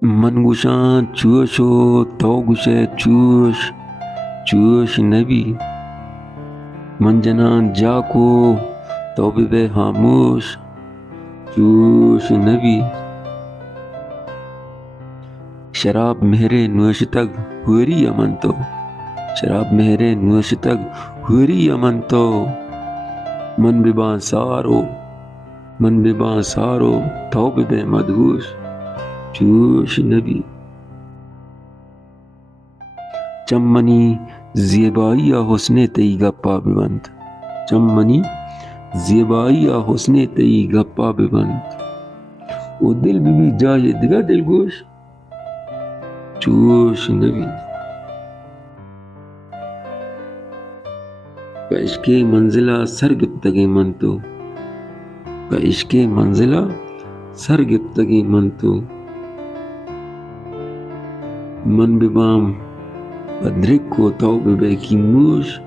Mangushan Chusho Togushe Chush Chush Nabi Manjanan Jako Tobibe Hamush Chush Nabi शराब मेरे नोश तक हुरी अमन तो शराब मेरे नोश तक हुरी अमन तो मन बिबां सारो तौबे बे मदहूश चूश नबी चम्मनी ज़ेबाइया हुस्ने तई गप्पा बिबंद चम्मनी ज़ेबाइया हुस्ने तई गप्पा बिबंद ओ दिल भी जाए दिगा दिलगोश चूश नबी इश्के मंजिला सर गिफ्तगी मन तो इश्के मंजिला सर गिफ्तगी मन तो मन बिबाम बद्रिक को तौबे की मूश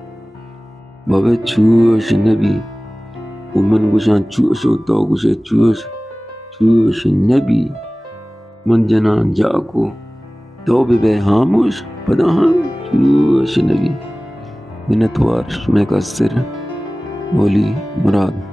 बवे चूश नबी उमन गुशान चूशो तो गुशे चूश नबी मन जनान जाको तौबे हामुश पदाहां चूश नबी मिन्नतवार में कसर बोली मुराद।